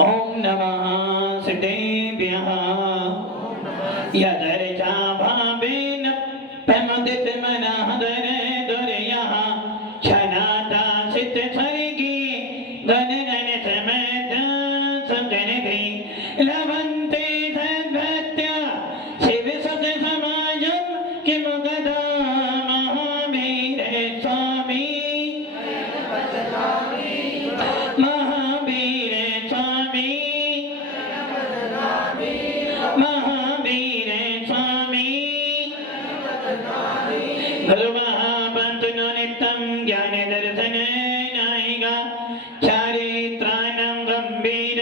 ओम नमः सिद्धेभ्यः यदर्चा भावेन प्रमदित मनः दुर्यः क्षणाता सिद्ध स्वर्गे गण गण समेत सजनते लवन्ते सद्भक्त्या शिव सत समाजं किम गदा महावीर स्वामी महावीर स्वामी महावीर स्वामी गुरुमहापन्तु नित्यं ज्ञान दर्शन नायिका चारित्राणं गंभीर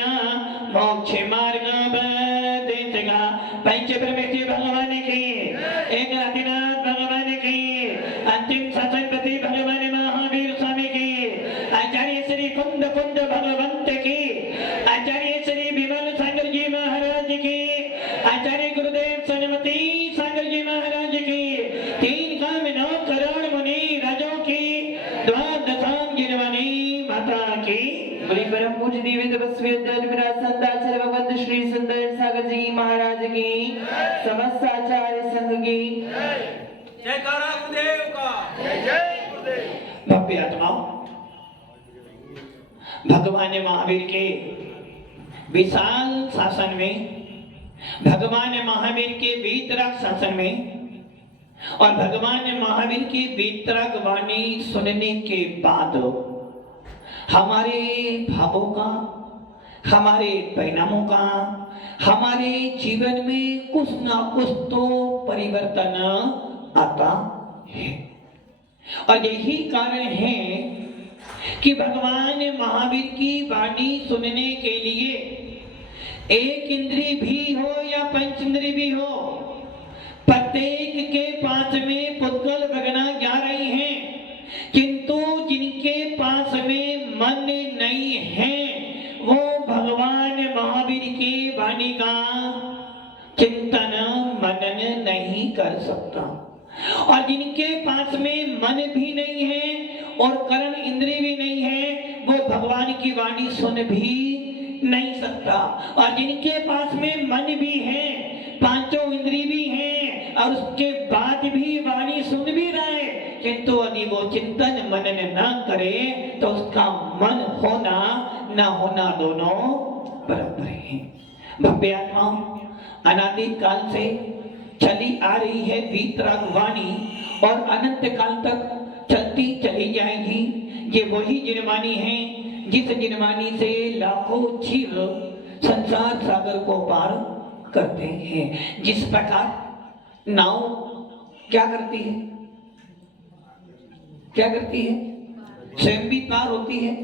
मोक्ष मार्ग उपदेशका पंच परमेश्वर भगवान की एक आदिनाथ भगवान की अंतिम सत्संगपति भगवान महावीर स्वामी की आचार्य श्री कुंद कुंद भगवंत की आचार्य श्री विमल सागर जी महाराज की आचार्य गुरुदेव सनमती सागर जी महाराज की तीन काम नौ करोड़ मुनि राजों की द्वादशांग गिरवानी माता की बड़ी परम पूज्य दिव्य तपस्वी विराज संताचार्य भगवंत श्री सुंदर सागर जी महाराज की समस्त आचार्य संघ की जयकारा गुरुदेव का जय जय गुरुदेव। भव्य आत्माओं, भगवान महावीर के विशाल शासन में, भगवान महावीर के वीतराग शासन में और भगवान महावीर की वीतराग वाणी सुनने के बाद हमारे भावों का, हमारे परिणामों का, हमारे जीवन में कुछ ना कुछ तो परिवर्तन आता है। और यही कारण है कि भगवान महावीर की वाणी सुनने के लिए एक इंद्री भी हो या पंच इंद्री भी हो, प्रत्येक के पास में पुद्गल भगना जा रही हैं, किंतु जिनके पास में मन नहीं है वो भगवान महावीर की वाणी का चिंतन मनन नहीं कर सकता। और जिनके पास में मन भी नहीं है और कर्म इंद्रिय भी नहीं है वो भगवान की वाणी सुन भी नहीं सकता। और जिनके पास में मन भी है, पांचों इंद्रिय भी हैं और उसके बाद भी वाणी सुन भी रहा है, किंतु यदि वो चिंतन मनन न करे तो उसका मन होना न होना दोनों बराबर हैं। भव्य आत्माओं, अनादि काल से चली आ रही है वीतराग वाणी और अनंत काल तक चलती चली जाएगी। ये वही जिनवाणी है जिस जिनवाणी से लाखों जीव संसार सागर को पार करते हैं। जिस प्रकार नाव क्या करती है, क्या करती है, स्वयं भी पार होती है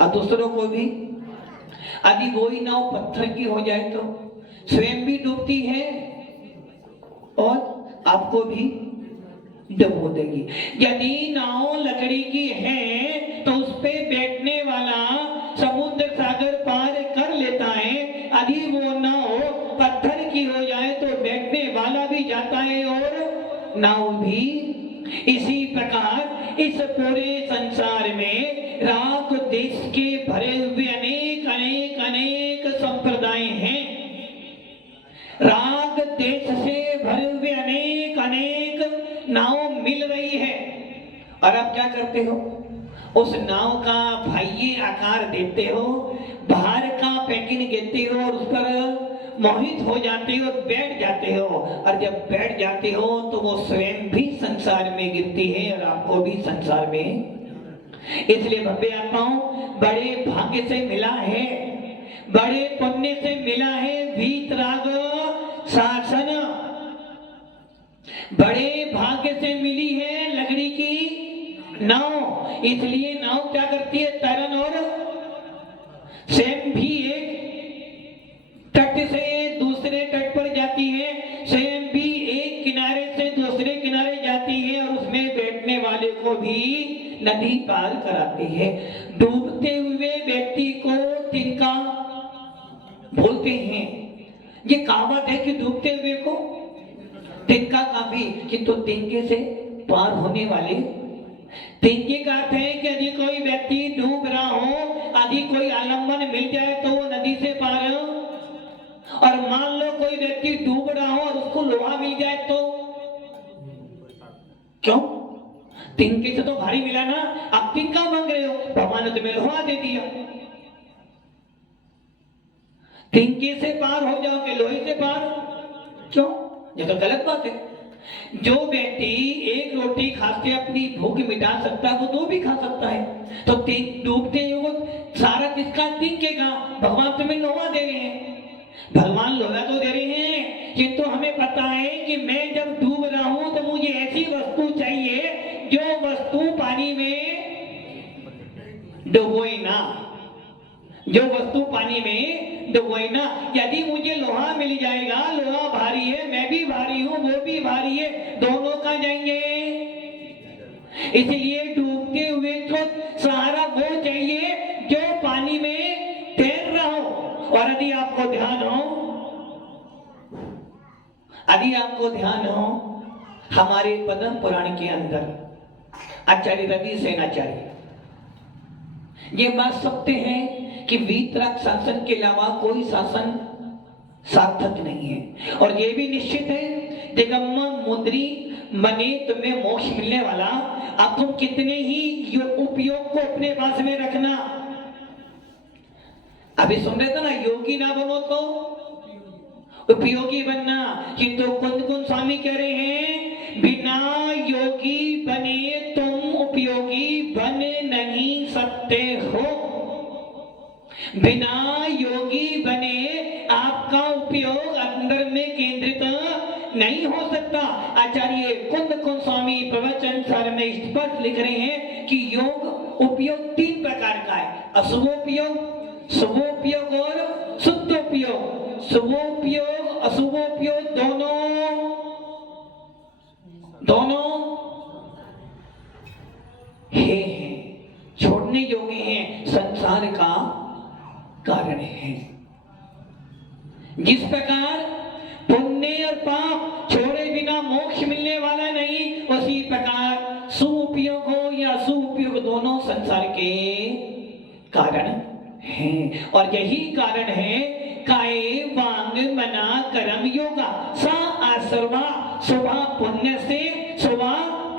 और दूसरों को भी। यदि वही नाव पत्थर की हो जाए तो स्वयं भी डूबती है और आपको भी डुबो देगी। यदि नाव लकड़ी की है तो उस पे बैठने वाला समुद्र सागर पार कर लेता है। यदि वो नाव पत्थर की हो जाए तो बैठने वाला भी जाता है और नाव भी। इसी प्रकार इस पूरे संसार में राग देश के भरे हुए अनेक अनेक अनेक संप्रदाय हैं। राग देश से भरे हुए अनेक अनेक नाव मिल रही है और आप क्या करते हो, उस नाव का बाह्य आकार देते हो, बाहर का पैकिंग देते हो और उस पर मोहित हो जाते हो, बैठ जाते हो। और जब बैठ जाते हो तो वो स्वयं भी संसार में गिरती है और आपको भी संसार में। इसलिए भव्य आत्माओं, बड़े भाग्य से मिला है, बड़े पुण्य से मिला है वीतराग शासन। बड़े भाग्य से मिली है लकड़ी की नाव। इसलिए नाव क्या करती है, तरण और स्वयं भी एक तट से दूसरे तट पर जाती है, स्वयं भी एक किनारे से दूसरे किनारे जाती है और उसमें बैठने वाले को भी नदी पार कराती है। डूबते हुए व्यक्ति को तिनका बोलते हैं। ये कहावत है कि डूबते हुए को तिनका काफी, किंतु तिनके से पार होने वाले। तिनके का अर्थ है कि यदि कोई व्यक्ति डूब जाए तो क्यों? तिनके से तो भारी मिला ना, अब तिनका मांग रहे हो, भगवान ने तुम्हें लोहा दे दिया। तिनके से पार हो जाओगे, लोहे से पार क्यों? ये तो गलत बात है। जो व्यक्ति एक रोटी खाते अपनी भूख मिटा सकता है वो दो भी खा सकता है। तो डूबते युवक सारा किसका तिनकेगा? भगवान तुम्हें लोहा दे रहे हैं, भगवान लोहा तो दे रहे हैं, किंतु हमें पता है कि मैं जब डूब रहा हूं तो मुझे ऐसी वस्तु चाहिए जो वस्तु पानी में डुबोए ना, जो वस्तु पानी में डुबोए ना। यदि मुझे लोहा मिल जाएगा, लोहा भारी है, मैं भी भारी हूं, वो भी भारी है, दोनों कहां जाएंगे? इसलिए डूबते हुए तो सहारा वो चाहिए जो पानी में तैर रहा हो। और यदि आपको ध्यान हो हमारे पद्म पुराण के अंदर आचार्य रवि सेनाचार्य ये बात सकते हैं कि वीतराग शासन के अलावा कोई शासन सार्थक नहीं है। और ये भी निश्चित है दिगम्मा मुद्री मने तुम्हें मोक्ष मिलने वाला। अब तुम कितने ही उपयोग को अपने पास में रखना। अभी सुन रहे थे ना, योगी ना बनो तो उपयोगी बनना। किंतु कुंद स्वामी कह रहे हैं बिना योगी बने तुम उपयोगी बन नहीं सकते हो। बिना योगी बने आपका उपयोग अंदर में केंद्रित नहीं हो सकता। आचार्य कुंद स्वामी प्रवचन सार में स्पष्ट लिख रहे हैं कि योग उपयोग तीन प्रकार का है, अशुभोपयोग, शुभोपयोग और शुद्धोपयोग। शुभोपयोग अशुभोपयोग दोनों हैं, छोड़ने योग्य हैं, संसार का कारण है। जिस प्रकार पुण्य और पाप छोड़े बिना मोक्ष मिलने वाला नहीं, उसी प्रकार सुउपयोग हो या अशुभोपयोग दोनों संसार के कारण हैं। और यही कारण है काये वांग मना कर्म योगा सा आश्रवा। शुभ पुण्य से, शुभ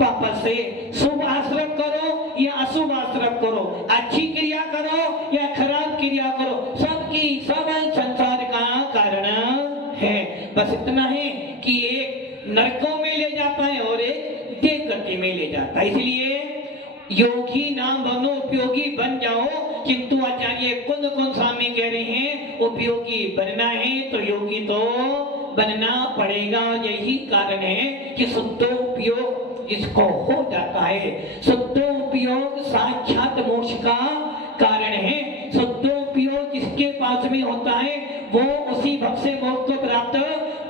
पाप से। शुभ आश्रम करो या अशुभ आश्रम करो, अच्छी क्रिया करो या खराब क्रिया करो, सबकी सब संसार का कारण है। बस इतना है कि एक नरकों में ले जाता है और एक देव गति में ले जाता है। इसलिए योगी ना बनो, उपयोगी बन जाओ। किंतु आचार्य कुंद स्वामी कह रहे हैं उपयोगी बनना है तो योगी तो बनना पड़ेगा। यही कारण है कि शुद्धोपयोग जिसको हो जाता है, शुद्धोपयोग साक्षात मोक्ष का कारण है। शुद्धोपयोग जिसके पास में होता है वो उसी भक्त से मोक्ष को प्राप्त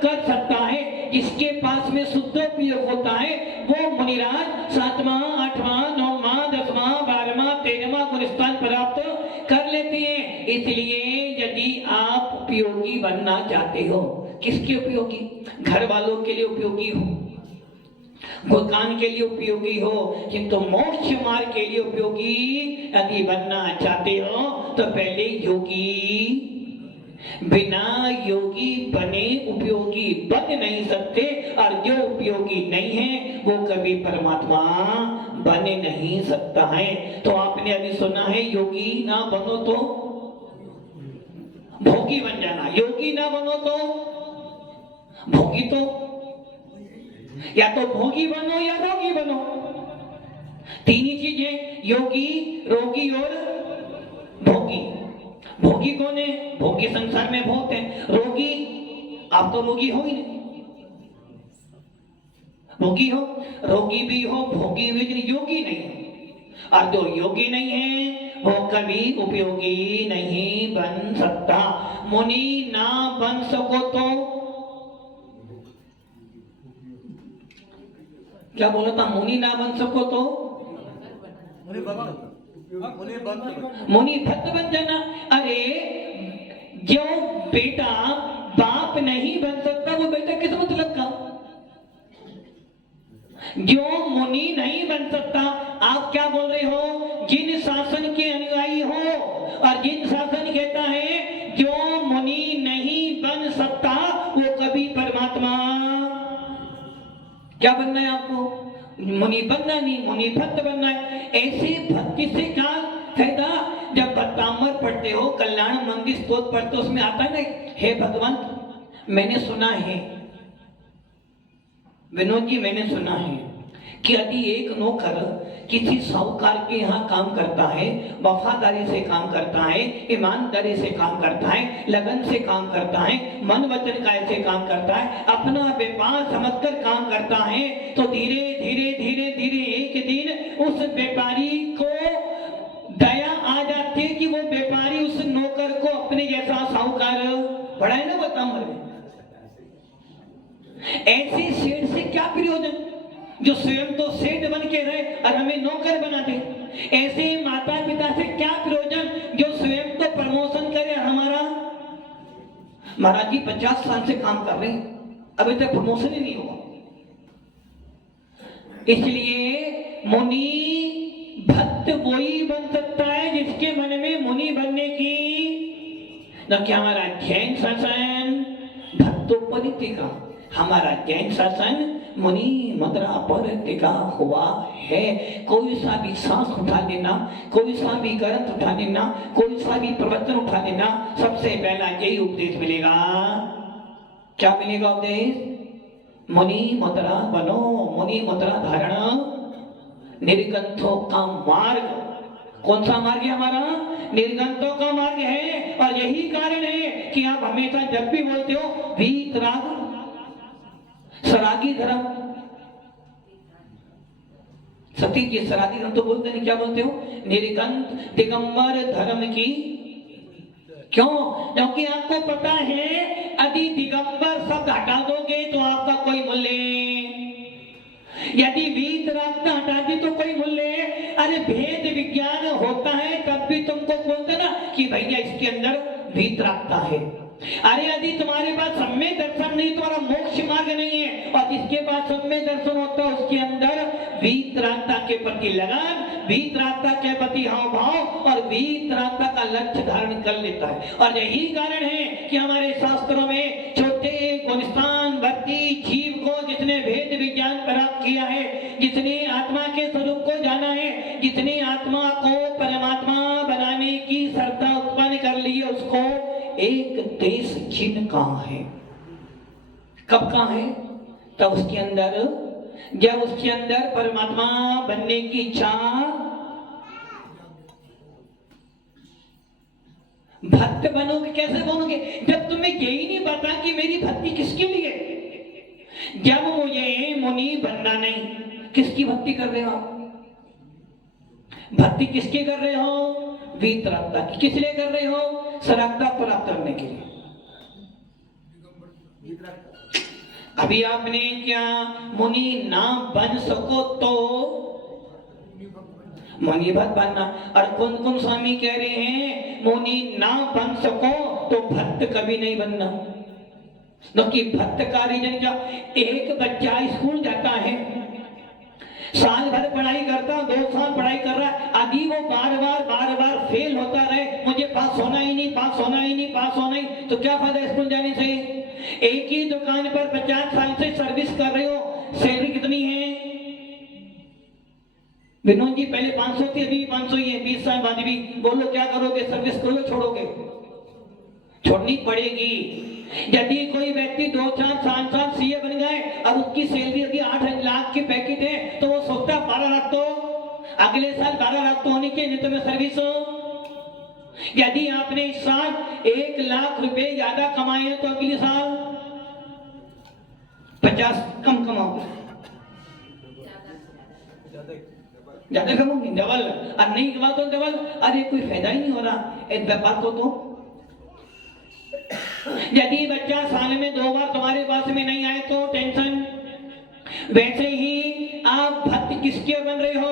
कर सकता है। जिसके पास में शुद्धोपयोग होता है वो मुनिराज 7वां 8वां 9वां 10वां 12वां 13वां गुणस्थान प्राप्त कर लेते हैं। इसलिए यदि आप उपयोगी बनना चाहते हो, किसके उपयोगी? घर वालों के लिए उपयोगी हो, भगवान के लिए उपयोगी हो, किंतु मोक्ष मार्ग के लिए उपयोगी यदि बनना चाहते हो तो पहले योगी। बिना योगी बने उपयोगी बन नहीं सकते। और जो उपयोगी नहीं है वो कभी परमात्मा बन नहीं सकता है। तो आपने अभी सुना है योगी ना बनो तो भोगी बन जाना, योगी ना बनो तो भोगी। तो या तो भोगी बनो या रोगी बनो, तीन ही चीजें, योगी, रोगी और भोगी। भोगी कौन है? भोगी संसार में बहुत है। रोगी आप तो रोगी हो ही नहीं, भोगी हो, रोगी भी हो, भोगी भी, योगी नहीं हो। और जो योगी नहीं है वो कभी उपयोगी नहीं बन सकता। मुनि ना बन सको तो क्या बोला था? मुनि ना बन सको तो मुनि भक्त बन जाना। अरे जो बेटा बाप नहीं बन सकता वो बेटा किस मतलब का? जो मुनि नहीं बन सकता, आप क्या बोल रहे हो? जिन शासन के अनुयायी हो और जिन शासन कहता है जो मुनि नहीं बन सकता वो कभी परमात्मा क्या बनना है आपको? मुनि बनना नहीं, मुनि भक्त बनना है। ऐसे भक्ति से क्या फायदा? जब भक्तामर पढ़ते हो, कल्याण मंदिर स्तोत्र पढ़ते हो, उसमें आता है ना, हे भगवंत मैंने सुना है, विनोद जी मैंने सुना है कि यदि एक नौकर किसी साहूकार के यहाँ काम करता है, वफादारी से काम करता है, ईमानदारी से काम करता है, लगन से काम करता है, मन वचन काय से काम करता है, अपना व्यापार समझकर काम करता है, तो धीरे धीरे धीरे धीरे एक दिन उस व्यापारी को दया आ जाती है कि वो व्यापारी उस नौकर को अपने जैसा साहूकार बढ़ाए ना बताऊं। ऐसे सेठ से क्या प्रयोजन जो स्वयं तो सेठ बन के रहे और हमें नौकर बना दे। ऐसे माता पिता से क्या प्रयोजन जो स्वयं तो प्रमोशन करे और हमारा, महाराज जी 50 साल से काम कर रहे हैं अभी तक प्रमोशन ही नहीं हुआ। इसलिए मुनि भक्त वही बन सकता है जिसके मन में मुनि बनने की, न कि हमारा जैन शासन भक्तोपरिति का, हमारा जैन शासन मुनि मुद्रा पर टिका हुआ है। कोई सा भी सांस उठा लेना, कोई सा भी ग्रंथ उठा लेना, कोई सा भी प्रवचन उठा लेना, सबसे पहला यही उपदेश मिलेगा। क्या मिलेगा उपदेश? मुनि मुद्रा बनो, मुनि मुद्रा धारण, निर्गंथों का मार्ग। कौन सा मार्ग है हमारा? निर्गंथों का मार्ग है। और यही कारण है कि आप हमेशा जब भी बोलते हो वीतराग सरागी धर्म, सती जी सरागी धर्म तो बोलते नहीं, क्या बोलते हो? निर्गंथ दिगंबर धर्म की। क्यों? क्योंकि आपको पता है यदि दिगंबर शब्द हटा दोगे तो आपका कोई मूल्य, यदि वीतरागता हटा दी तो कोई मूल्य। अरे भेद विज्ञान होता है तब भी तुमको बोलते ना कि भैया इसके अंदर वीतरागता है। अरे यदि तुम्हारे पास सम्यक दर्शन नहीं, तुम्हारा मोक्ष मार्ग नहीं है, और जिसके पास सम्यक दर्शन होता है उसके अंदर वीतरागता के प्रति लगन, वीतरागता के प्रति हाव भाव और वीतरागता का लक्ष्य धारण कर लेता है। और यही कारण है कि हमारे शास्त्रों में छोटे गुणस्थान भक्ति जीव को जिसने भेद विज्ञान प्राप्त किया है, जिसने आत्मा के स्वरूप को जाना है, जिसने आत्मा को परमात्मा बनाने की श्रद्धा उत्पन्न कर ली है, उसको एक देश चिन्ह कहाँ है, कब कहाँ है? तब उसके अंदर, जब उसके अंदर परमात्मा बनने की इच्छा, भक्त बनोगे। कैसे बनोगे? जब तुम्हें यही नहीं पता कि मेरी भक्ति किसके लिए। जब मुझे मुनि बनना नहीं, किसकी भक्ति कर रहे हो आप? भक्ति किसके कर रहे हो? वीतरागता की। किस लिए कर रहे हो? सरागता प्राप्त करने के लिए। अभी आपने क्या मुनि ना बन सको तो मुनि भक्त बनना। और कौन कौन स्वामी कह रहे हैं मुनि ना बन सको तो भक्त कभी नहीं बनना। क्योंकि भक्त का रीजन क्या? एक बच्चा स्कूल जाता है, साल भर पढ़ाई करता, 2 साल पढ़ाई कर रहा है, यदि वो बार बार फेल होता रहे, मुझे पास होना ही नहीं, पास होना ही नहीं, पास होना ही, तो क्या फायदा स्कूल जाने से? एक ही दुकान पर 50 साल से सर्विस कर रहे हो, सैलरी कितनी है? विनोद जी पहले 500 थी, अभी 500 ही है। 20 साल बाद भी बोलो क्या करोगे? सर्विस करोगे छोड़ोगे? छोड़नी पड़ेगी। यदि कोई व्यक्ति 2-4 साल सीए बन गए और उसकी सैलरी यदि 8 लाख की पैकेट है तो वो सोचता 12 लाख तो अगले साल 12 लाख तो होनी चाहिए, नहीं तो मैं सर्विस हो। यदि आपने इस साल 1 लाख रुपए ज्यादा कमाए हैं तो अगले साल 50 कम कमाओगे, ज्यादा कमाओगे, डबल। और नहीं कमा तो डबल। अरे कोई फायदा ही नहीं हो रहा एक व्यापार को। तो यदि बच्चा साल में 2 बार तुम्हारे पास में नहीं आए तो टेंशन। वैसे ही आप भक्त किसके बन रहे हो?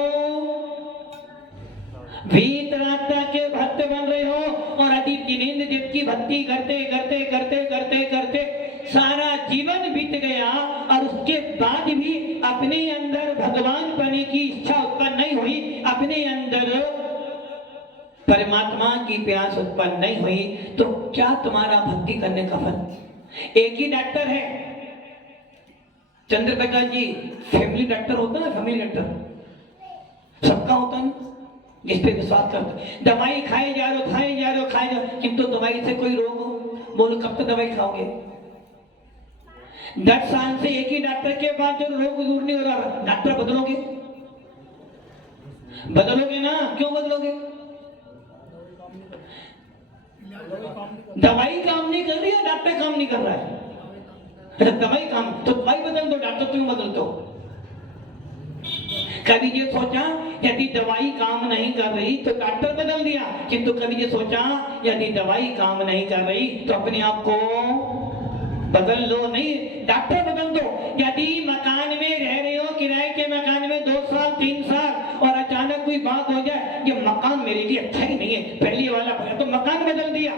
वीतरागता के भक्त बन रहे हो। और यदि जिनेंद्र देव की भक्ति करते करते करते करते करते सारा जीवन बीत गया और उसके बाद भी अपने अंदर भगवान बनने की इच्छा उत्पन्न नहीं हुई, अपने अंदर परमात्मा की प्यास उत्पन्न नहीं हुई, तो क्या तुम्हारा भक्ति करने का फल? एक ही डॉक्टर है, चंद्रप्रकाश जी फैमिली डॉक्टर होता है, फैमिली डॉक्टर सबका होता है, जिस पे विश्वास करते। दवाई खाए जा रहे हो, खाए जा रहे हो, खाए जा रहे हो, किंतु दवाई से कोई रोग हो, बोलो कब तक दवाई खाओगे? 10 साल से एक ही डॉक्टर के पास जो रोग दूर नहीं हो रहा, डॉक्टर बदलोगे? बदलोगे ना? क्यों बदलोगे? दवाई काम नहीं कर रही है, डॉक्टर काम नहीं कर रहा है। दवाई काम, तो दवाई बदल दो, डॉक्टर क्यों बदल दो? कभी ये सोचा यदि दवाई काम नहीं कर रही तो डॉक्टर बदल दिया, किंतु कभी ये सोचा यदि दवाई काम नहीं कर रही तो अपने आप को बदल लो, नहीं डॉक्टर बदल दो। यदि मकान में रह रहे हो, किराए के मकान में 2 साल 3 साल और अचानक कोई बात हो जाए ये मकान मेरे लिए अच्छा ही नहीं है, पहले वाला तो मकान बदल दिया,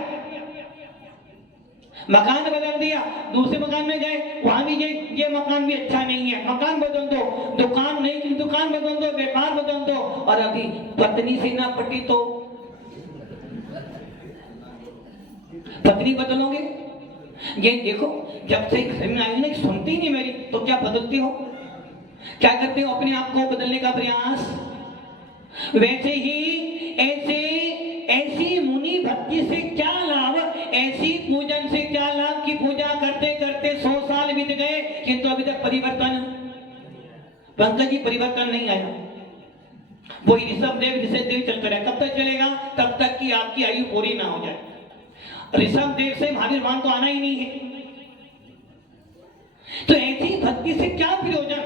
मकान बदल दिया, दूसरे मकान में गए, वहां भी ये मकान भी अच्छा नहीं है, मकान बदल दो, दुकान नहीं कि दुकान बदल दो, व्यापार बदल दो, और अभी पत्नी से ना पटी तो पत्नी बदलोगे? ये देखो, जब से घर में आई ना सुनती नहीं मेरी, तो क्या बदलते हो, क्या करते हो? अपने आप को बदलने का प्रयास। वैसे ही ऐसी मुनि भक्ति से क्या लाभ, ऐसी पूजन से क्या लाभ कि पूजा करते करते 100 साल बीत गए किंतु अभी तक परिवर्तन, पंकज जी परिवर्तन नहीं आया। वही ऋषभ देव चलता रहे, कब तक चलेगा? तब तक कि आपकी आयु पूरी ना हो जाए। ऋषभ देव से महावीर वान तो आना ही नहीं है। तो ऐसी भक्ति से क्या प्रयोजन?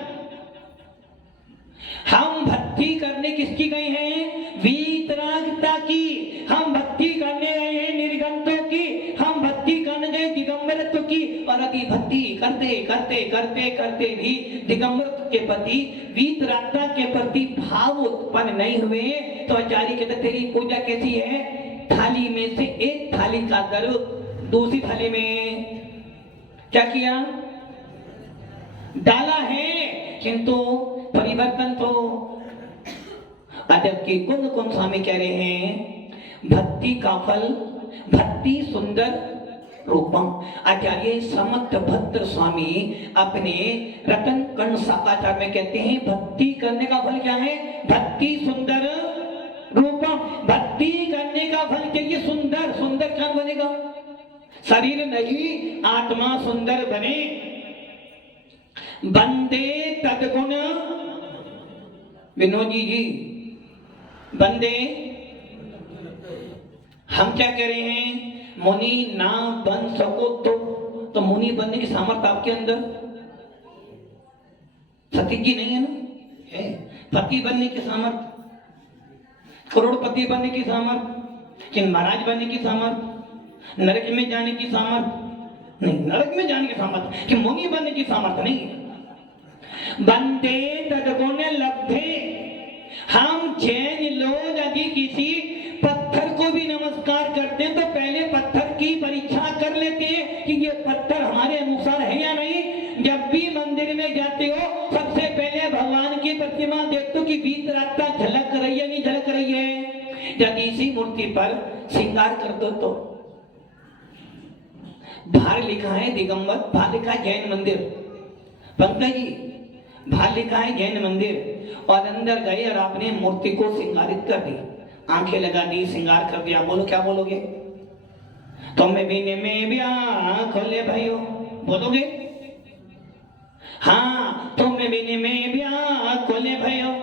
हम भक्ति करने किसकी गए हैं? वीतरागता की। हम भक्ति करने गए हैं निर्गंतों की, हम भक्ति करने गए दिगंबरत्व की। और अभी भक्ति करते करते करते करते भी दिगंबरत्व के प्रति, वीतरागता के प्रति भाव उत्पन्न नहीं हुए तो आचार्य कहते तेरी पूजा कैसी है? थाली में से एक थाली का द्रव दूसरी थाली में क्या किया? डाला है, किंतु परिवर्तन तो अदब की कुंद स्वामी कह रहे हैं भक्ति का फल भक्ति सुंदर रूपम। आचार्य समर्थ भद्र स्वामी अपने रतन कर्ण साकाचार में कहते हैं भक्ति करने का फल क्या है? भक्ति सुंदर रूपम। भक्ति करने का फल चाहिए सुंदर। सुंदर क्या बनेगा? शरीर नहीं, आत्मा सुंदर बने। बंदे तदगुण, विनोद जी बंदे, हम क्या कह रहे हैं? मुनि ना बन सको तो मुनि बनने की सामर्थ्य आपके अंदर सतीश जी नहीं है ना? है। पति बनने की सामर्थ्य, करोड़पति बनने की सामर्थ्य, कि महाराज बनने की सामर्थ्य, नरक में जाने की सामर्थ्य नहीं, नरक में जाने की सामर्थ्य, कि मुनि बनने की सामर्थ्य नहीं है। बंदे तदगुण लब्धे। हम जैन लोग यदि किसी पत्थर को भी नमस्कार करते हैं तो पहले पत्थर की परीक्षा कर लेते हैं कि ये पत्थर हमारे अनुसार है या नहीं। जब भी मंदिर में जाते हो सबसे पहले भगवान की प्रतिमा देखते हो कि वीतरागता झलक रही है नहीं झलक रही है। यदि इसी मूर्ति पर श्रृंगार कर दो तो बाहर लिखा है दिगंबर, बाहर लिखा है जैन मंदिर, पंकज जी बाहर लिखा है जैन मंदिर, और अंदर गए और आपने मूर्ति को श्रृंगारित कर दी, आंखें लगा दी, श्रृंगार कर दिया, बोलो क्या बोलोगे? तुम्हें बीने में ब्याह खोले भाइयों, बोलोगे? हाँ, तुम्हें बीने में ब्याह खोले भाइयों।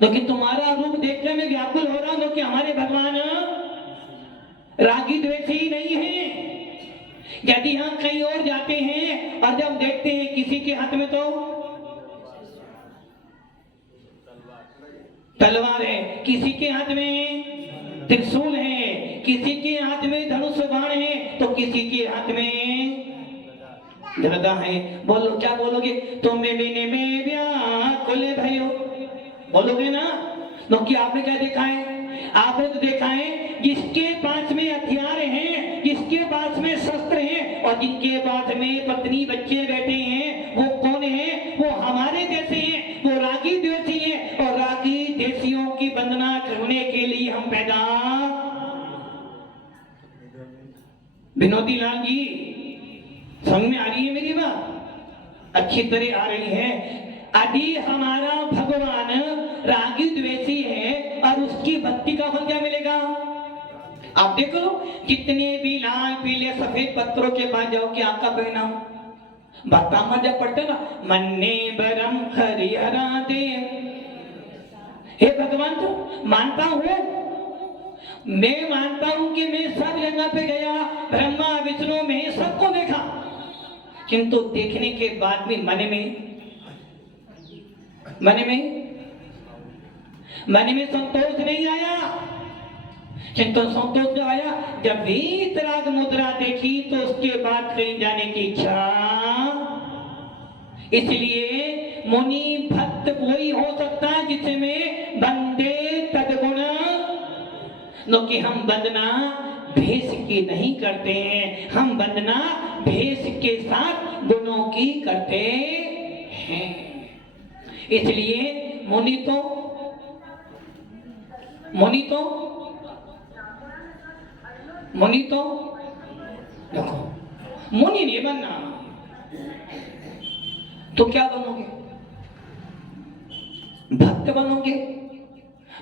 तो कि तुम्हारा रूप देखने में व्याकुल हो रहा हूं तो कि हमारे भगवान रागी द्वेषी नहीं है। यदि हम कहीं और जाते हैं और जब देखते हैं किसी के हाथ में तो तलवार है, किसी के हाथ में त्रिशूल है, किसी के हाथ में धनुष बाण है, तो किसी के हाथ में गदा है, बोलो क्या बोलोगे? तुम्हें बीने में ब्याह खोले भाइयों, बोलोगे ना? तो क्या आपने क्या देखा है? आपने तो देखा है जिसके पास में हथियार हैं, जिसके पास में शस्त्र हैं और जिनके पास में पत्नी बच्चे बैठे हैं, वो कौन है? वो हमारे जैसे हैं, वो रागी द्वेषी हैं। और रागी द्वेषियों की वंदना करने के लिए हम पैदा। विनोदी लाल जी समझ में आ रही है मेरी बात? अच्छी तरह आ रही है। यदि हमारा भगवान रागी द्वेषी है और उसकी भक्ति का फल क्या मिलेगा? आप देख लो, जितने भी लाल पीले सफेद पत्रों के पास जाओ कि आपका परिणाम भक्ता जब पढ़ते ना, मन्ने बरम हरिहरा दे, हे भगवान तो मानता हूं, मैं मानता हूं कि मैं सब जगह पे गया, ब्रह्मा विष्णु में सबको देखा, किंतु देखने के बाद भी मन में संतोष नहीं आया। किंतु संतोष जब आया, जब वीतराग मुद्रा देखी तो उसके बाद कहीं जाने की इच्छा। इसलिए मुनि भक्त वही हो सकता है जिसमें बंदे तदगुण, नो कि हम वंदना भेष की नहीं करते हैं, हम वंदना भेष के साथ गुणों की करते हैं। इसलिए मुनि तो देखो, मुनि नहीं बनना तो क्या बनोगे? भक्त बनोगे।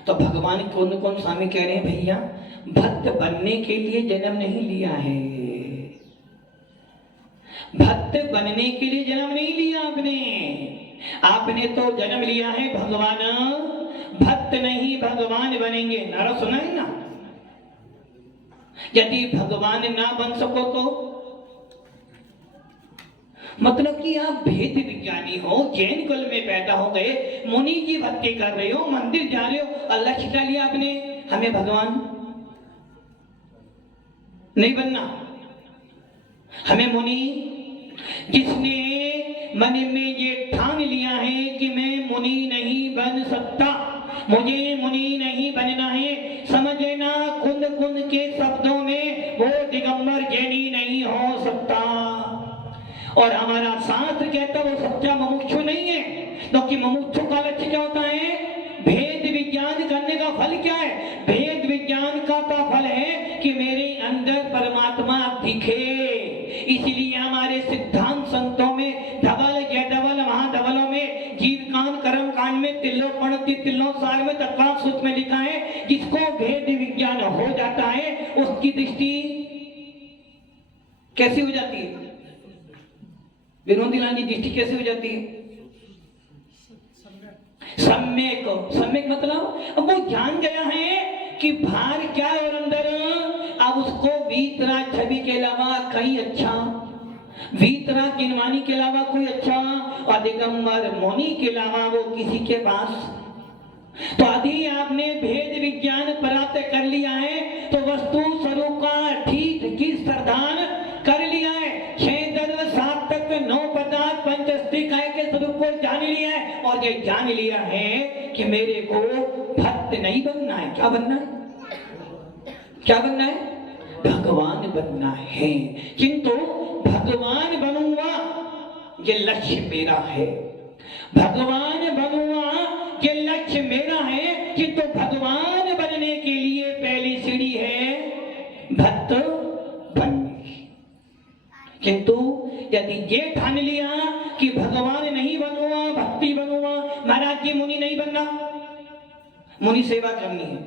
तो भगवान कौन स्वामी कह रहे हैं, भैया भक्त बनने के लिए जन्म नहीं लिया है, भक्त बनने के लिए जन्म नहीं लिया आपने तो जन्म लिया है भगवान भक्त नहीं भगवान बनेंगे। नारा सुना है ना? यदि भगवान ना बन सको तो मतलब कि आप भेद विज्ञानी हो, जैन कुल में पैदा हो गए, मुनि की भक्ति कर रहे हो, मंदिर जा रहे हो, अल्लाह छिटा लिया आपने, हमें भगवान नहीं बनना, हमें मुनि। जिसने मन में ये ठान लिया है कि मैं मुनि नहीं बन सकता, मुझे मुनि नहीं बनना है, समझ लेना कुंद कुंद के शब्दों में वो दिगंबर जैनी नहीं हो सकता। और हमारा शास्त्र कहता वो सच्चा मुमुक्षु नहीं है, क्योंकि मुमुक्षु का लक्ष्य क्या होता है? भेद विज्ञान करने का फल क्या है? भेद विज्ञान का तो फल है कि मेरे अंदर परमात्मा दिखे। इसलिए हमारे सिद्धांत संतों में धवल जयधवल महाधवलों में जीव कांड कर्म कांड में तिल्लो पणति तिल्लो सार में तत्काल सूत्र में लिखा है, जिसको भेद विज्ञान हो जाता है उसकी दृष्टि कैसी हो जाती है? विनोदी लाल की दृष्टि कैसी हो जाती है? सम्यक मतलब अब वो जान गया है कि बाहर क्या है और अंदर, अब उसको वीतराग छवि के अलावा कहीं अच्छा, वीतराग गिनवानी के अलावा कोई अच्छा, और दिगंबर मौनी के अलावा वो किसी के पास। तो यदि आपने भेद विज्ञान प्राप्त कर लिया है तो वस्तु स्वरूप का ठीक किस सरदान कर लिया है, 6 तत्व 7 तत्व 9 पदार्थ पंचस्थी काय के स्वरूप को जान लिया है, और ये जान लिया है कि मेरे को भक्त नहीं बनना है। क्या बनना है? क्या बनना है? भगवान बनना है। किंतु भगवान बनूंगा ये लक्ष्य मेरा है, भगवान बनूंगा ये लक्ष्य मेरा है। किंतु भगवान बनने के लिए पहली सीढ़ी है भक्त बनने की। किंतु यदि ये ठान लिया कि भगवान नहीं बनूंगा भक्ति बनूंगा, महाराज जी मुनि नहीं बनना, मुनि सेवा करनी है,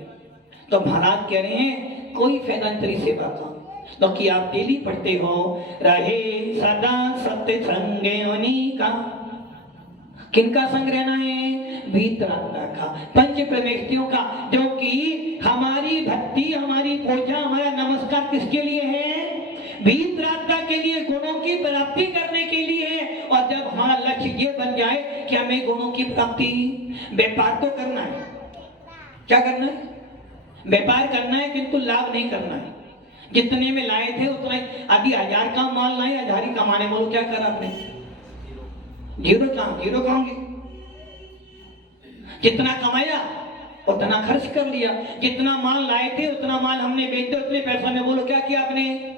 तो महाराज कह रहे हैं कोई फायदा नहीं तेरी सेवा का, क्योंकि आप डेली पढ़ते हो रहे सदा सत्य संगे मुनि का। किनका संग रहना है? वीतराग का, पंच प्रमेष्टियों का, जो कि हमारी भक्ति हमारी पूजा हमारा नमस्कार किसके लिए है? वीतराग के लिए, गुणों की प्राप्ति करने के लिए है। और जब हमारा लक्ष्य ये बन जाए कि हमें गुणों की प्राप्ति, व्यापार तो करना है, क्या करना है? व्यापार करना है, किंतु लाभ नहीं करना है। जितने में लाए थे उतने, आदि 1000 का माल लाए, 1000 ही कमाने, बोलो क्या करा आपने? जीरो कहोगे। जितना कमाया उतना खर्च कर लिया, जितना माल लाए थे उतना माल हमने बेच दिया उतने पैसों में, बोलो क्या किया आपने?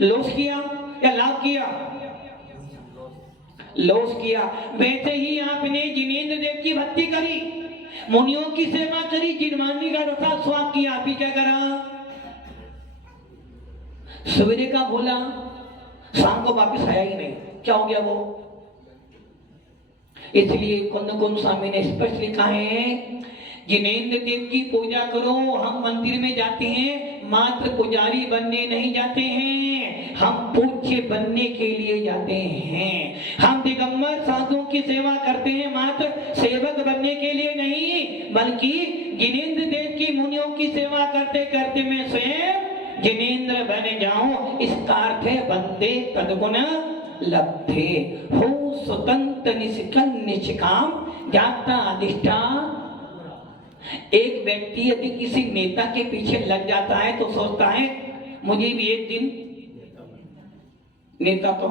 लॉस किया या लाभ किया? लॉस किया। वैसे ही आपने जिनेंद्र देव की भक्ति करी, मुनियों की सेवा करी, जिनवानी का रसा स्वाद किया, आप ही क्या करा? सवेरे का बोला, शाम को वापस आया ही नहीं। क्या हो गया? वो इसलिए कुंद स्वामी ने स्पष्ट लिखा है, जिनेंद्र देव की पूजा करो। हम मंदिर में जाते हैं मात्र पुजारी बनने नहीं जाते हैं, हम पूज्य बनने के लिए जाते हैं। हम दिगंबर साधुओं की सेवा करते हैं मात्र सेवक बनने के लिए नहीं, बल्कि जिनेंद्र देव की मुनियों की सेवा करते करते मैं स्वयं जिनेंद्र बन जाऊं। इसका अर्थ है बंदे तद्गुण लब्धे, हो स्वतंत्र निष्कल निष्काम जाता अधिष्ठान। एक व्यक्ति यदि किसी नेता के पीछे लग जाता है तो सोचता है मुझे भी एक दिन नेता तो,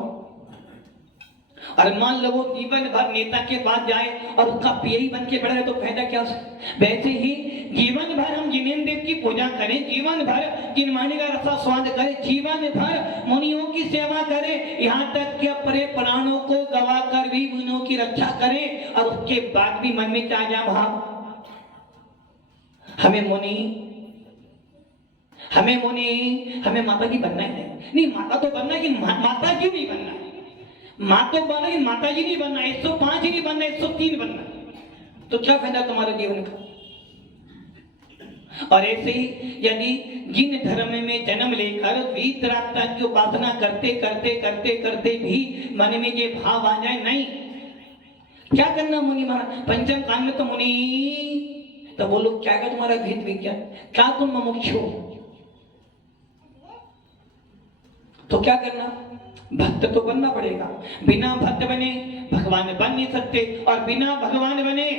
और मान लो वो जीवन भर नेता के पास जाए और उसका पीआई बन के बढ़े तो फायदा क्या? वैसे ही जीवन भर हम जिनेंद्र देव की पूजा करें, जीवन भर जिनवाणी का रसा स्वाद करें, जीवन भर मुनियों की सेवा करें, यहाँ तक कि अपने प्राणों को गवा कर भी मुनियों की रक्षा करें, और उसके बाद भी मन में क्या जा भाव हमें माता जी बनना ही नहीं, माता तो बनना है, माता जी नहीं बनना, माँ तो बनना है, माता जी नहीं बनना, 105 ही नहीं बनना, 103 बनना, तो क्या फायदा तुम्हारे जीवन का? और ऐसे ही यदि जिन धर्म में जन्म लेकर वीतरागता की उपासना करते करते करते करते भी मन में ये भाव आ जाए नहीं, क्या करना मुनि महाराज? पंचम कांड में तो मुनि तो बोलो क्या का तुम्हारा भेद विज्ञान, क्या तुम मुमुक्ष हो, तो क्या करना? भक्त तो बनना पड़ेगा। बिना भक्त बने भगवान बन नहीं सकते, और बिना भगवान बने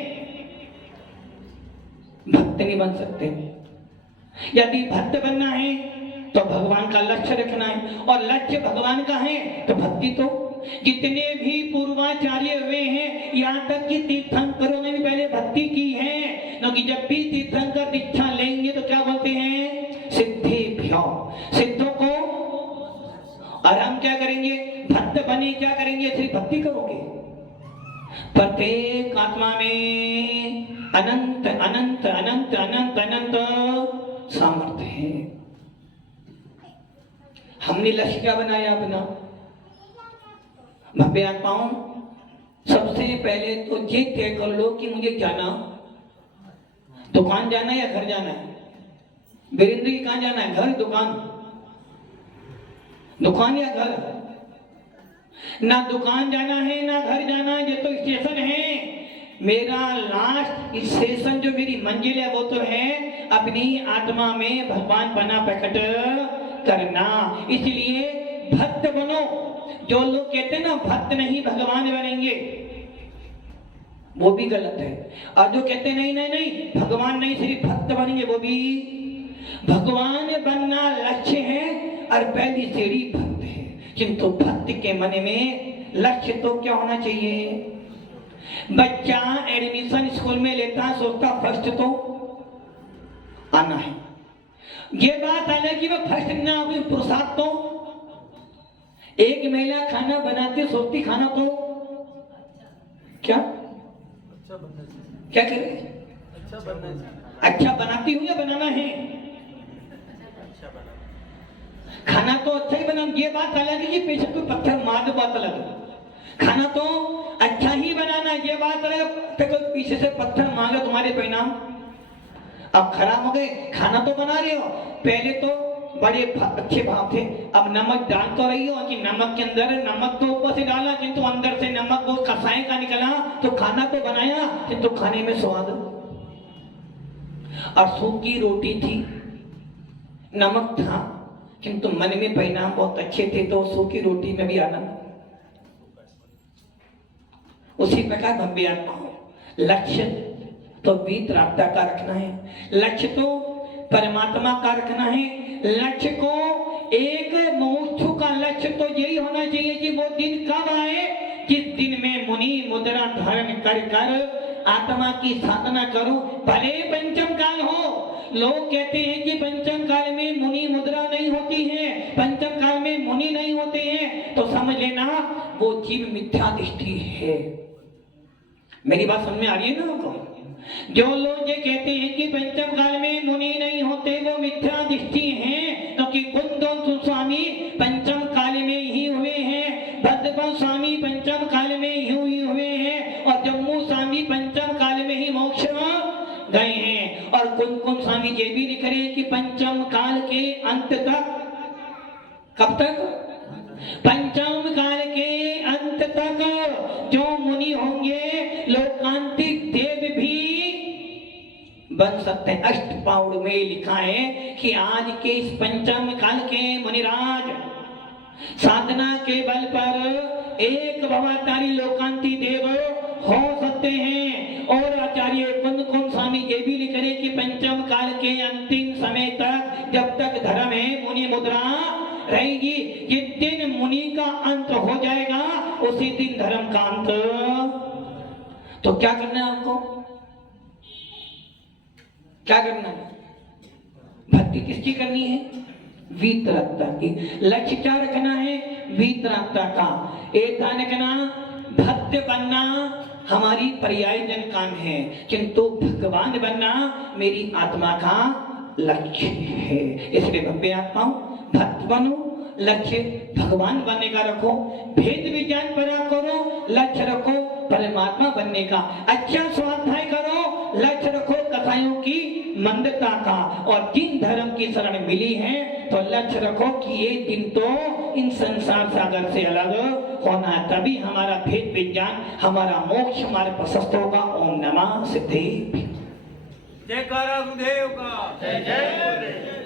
भक्त नहीं बन सकते। यदि भक्त बनना है तो भगवान का लक्ष्य रखना है, और लक्ष्य भगवान का है तो भक्ति तो जितने भी पूर्वाचार्य हुए हैं, यहाँ तक कि तीर्थंकरों ने भी पहले भक्ति की है, क्योंकि जब भी तीर्थंकर दीक्षा लेंगे तो क्या बोलते हैं? सिद्धेभ्यो, सिद्धों को। और हम क्या करेंगे? भक्त बने क्या करेंगे? सिर्फ भक्ति करोगे। प्रत्येक आत्मा में अनंत अनंत अनंत अनंत अनंत सामर्थ्य है। हमने लक्ष्य क्या बनाया अपना? भव्य आत्माओं, सबसे पहले तो ये तय कर लो कि मुझे जाना, दुकान जाना है या घर जाना है? वीरेंद्र की कहाँ जाना है? घर दुकान? दुकान या घर? ना दुकान जाना है ना घर जाना है, ये तो स्टेशन है। मेरा लास्ट स्टेशन जो मेरी मंजिल है वो तो है अपनी आत्मा में भगवान बना प्रकट करना। इसलिए भक्त बनो। जो लोग कहते हैं ना भक्त नहीं भगवान बनेंगे, वो भी गलत है। और जो कहते नहीं नहीं नहीं भगवान नहीं सिर्फ भक्त बनेंगे, वो भी। भगवान बनना लक्ष्य है और पहली सीढ़ी भक्त है, किंतु भक्त के मन में लक्ष्य तो क्या होना चाहिए? बच्चा एडमिशन स्कूल में लेता सोचता फर्स्ट तो आना है, ये बात अलग कि वो फर्स्ट ना हो पुरुषार्थ तो। एक महिला खाना बनाती सोचती खाना तो क्या क्या करे? अच्छा बनाती हूँ या बनाना है? खाना तो अच्छा ही बना, ये बात अलग है कि पीछे कोई पत्थर मार दो, बात अलग है। खाना तो अच्छा ही बनाना, ये बात अलग, कोई पीछे से पत्थर मांगे तुम्हारे परिणाम अब खराब हो गए। खाना तो बना रहे हो, पहले तो बड़े अच्छे भाव थे, अब नमक डाल तो रही हो कि नमक के अंदर, नमक तो ऊपर से डाला किंतु अंदर से नमक वो कसाई का निकला, तो खाना तो बनाया किंतु खाने में स्वाद। और सूखी रोटी थी, नमक था किंतु मन में परिणाम बहुत अच्छे थे, तो सूखी रोटी में भी आनंद। उसी प्रकार भव्य आत्मा लक्ष्य तो वीतरागता का रखना है, लक्ष्य तो परमात्मा का रखना है। लक्ष्य को एक मुमुक्षु का लक्ष्य तो यही होना चाहिए कि वो दिन कब आए जिस दिन में मुनि मुद्रा धारण कर कर आत्मा की साधना करो। भले पंचम काल हो, लोग कहते हैं कि पंचम काल में मुनि मुद्रा नहीं होती है, पंचम काल में मुनि नहीं होते हैं, तो समझ लेना वो जीव मिथ्या दृष्टि है। मेरी बात समझ में आ रही है ना आपको? जो लोग ये कहते हैं कि पंचम काल में मुनि नहीं होते वो मिथ्या दृष्टि हैं, क्योंकि कुंद स्वामी पंचम काल में ही हुए हैं, भद्रपन स्वामी पंचम काल में ही हुए हैं, और जब कुमकुम स्वामी जी भी लिख रहे हैं कि पंचम काल के अंत तक, कब तक? पंचम काल के अंत तक जो मुनि होंगे लोकांतिक देव भी बन सकते हैं। अष्टपाउड़ में लिखा है कि आज के इस पंचम काल के मुनिराज साधना के बल पर एक भवातारी लोकांती देव हो सकते हैं। और आचार्य कुमकुम स्वामी ये भी लिख रहे कि पंचम काल के अंतिम समय तक जब तक धर्म है मुनि मुद्रा रहेगी, जिस दिन मुनि का अंत हो जाएगा उसी दिन धर्म का अंत। तो क्या करना है आपको? क्या करना है? भक्ति किसकी करनी है? वीतरागता की। लक्ष्य क्या रखना है? वीतरागता का। एक कहना भक्त बनना हमारी पर्यायजन काम है, किंतु भगवान बनना मेरी आत्मा का लक्ष्य है। इसलिए भव्य आत्माओं भक्त बनो, लक्ष्य भगवान बनने का रखो, भेद विज्ञान परा करो, लक्ष्य रखो परमात्मा बनने का। अच्छा स्वाध्याय करो, लक्ष्य रखो कथाओं की मंदता का। और जिन धर्म की शरण मिली है तो लक्ष्य रखो कि एक दिन तो इन संसार सागर से अलग होना, तभी हमारा भेद विज्ञान, हमारा मोक्ष हमारे प्रशस्त होगा। ओम नमः सिद्धेभ्यो। जयकारा गुरुदेव का। जय जय गुरुदेव।